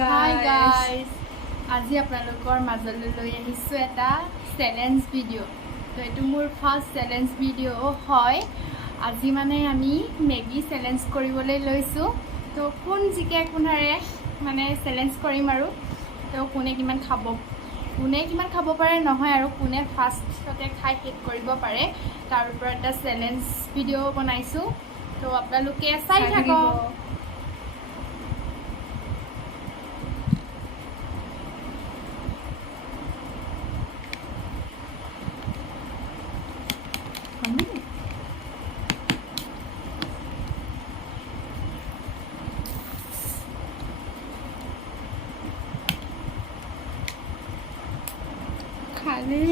Hi guys. আজি আপোনালোকৰ মাজলৈ লৈ আহিছো এটা চ্যালেঞ্জ ভিডিও। তো এটো মোৰ ফাৰ্স্ট চ্যালেঞ্জ ভিডিও হয়। আজি মানে আমি মেগি চ্যালেঞ্জ কৰিবলৈ লৈছো। তো কোন জিকে কোনহাৰে মানে চ্যালেঞ্জ কৰিম আৰু তো কোনে কিমান খাব পাৰে নহয় আৰু কোনে ফাৰ্ষ্টতে খাই শেষ কৰিব পাৰে তাৰ ওপৰত এটা চ্যালেঞ্জ ভিডিও বনাইছো। তো আপোনালোকে চাই থাকক। খালি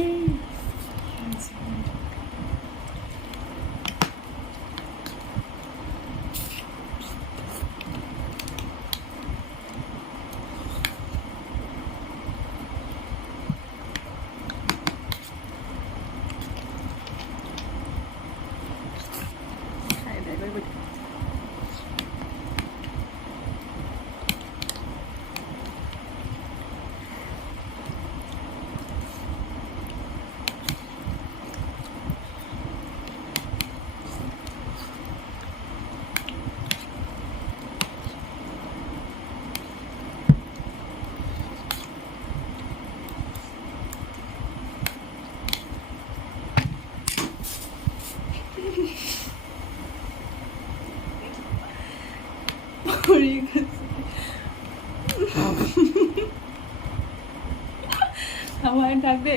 আমার থাকবে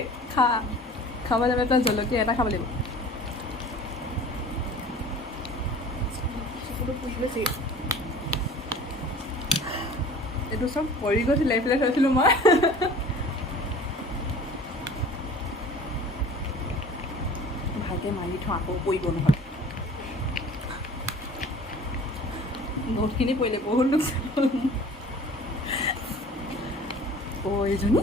খাওয়া যাবে তো জলকীয়া এটা খাব লাগিব এইটো চব পৰি গৈ চিলাই পেলাই থৈছিলোঁ মই ভালকৈ মাৰি থওঁ আকৌ পৰিব নহ'লে বহুতখিনি পৰিলে বহুত লোকচান এইজনী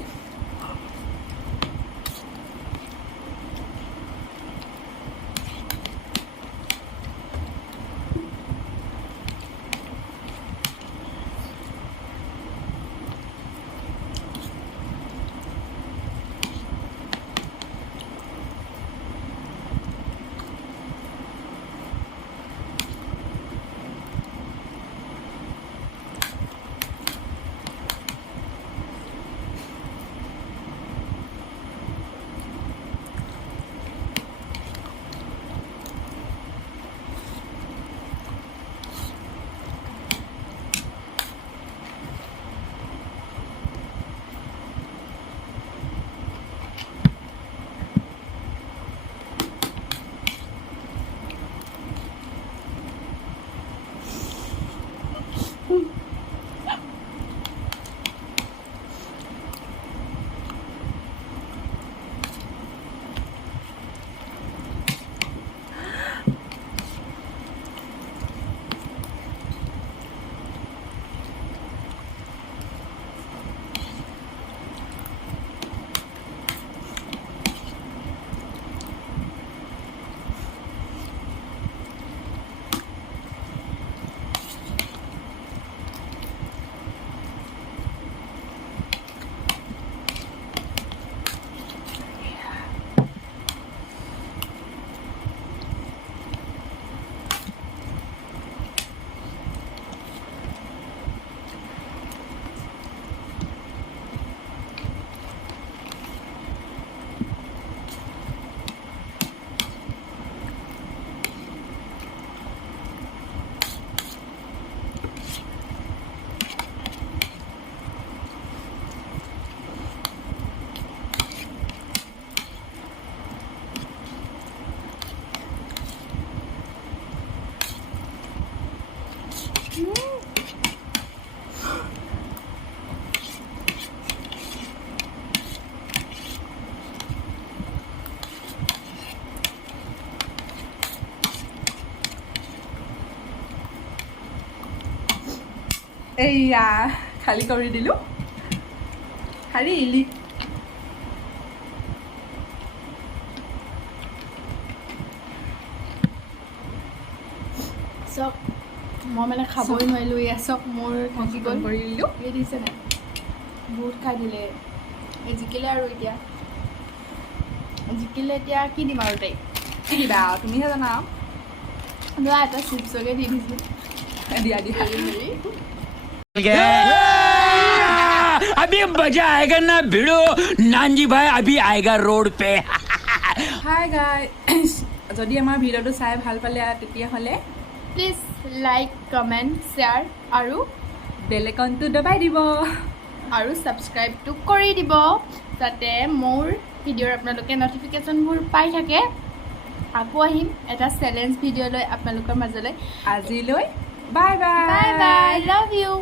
এইয়া খালি কৰি দিলোঁ খালি ইলি চক মই মানে খাবই নোৱাৰিলোঁ এয়া চক মোৰ থাকি গ'ল কৰি দিলোঁ এই দিছে নাই বহুত খাই দিলে জিকিলে আৰু এতিয়া জিকিলে এতিয়া কি দিম আৰু তাইক কি দিবা তুমিহে জানা লোৱা এটা চিপছকে দি দিছোঁ দিয়া দিয়া अभी मजा आएगा ना भिड़ो नानजी भाई अभी आएगा रोड पे হাই গাইজ যদি আমাৰ ভিডিঅ'টো চাই ভাল পালে তেতিয়াহ'লে প্লিজ লাইক কমেণ্ট শ্বেয়াৰ আৰু বেল আইকনটো দবাই দিব আৰু ছাবস্ক্ৰাইবটো কৰি দিব যাতে মোৰ ভিডিঅ'ৰ আপোনালোকে নটিফিকেশ্যনবোৰ পাই থাকে আকৌ আহিম এটা চেলেঞ্জ ভিডিঅ' লৈ আপোনালোকৰ মাজলৈ আজিলৈ bye bye bye bye love you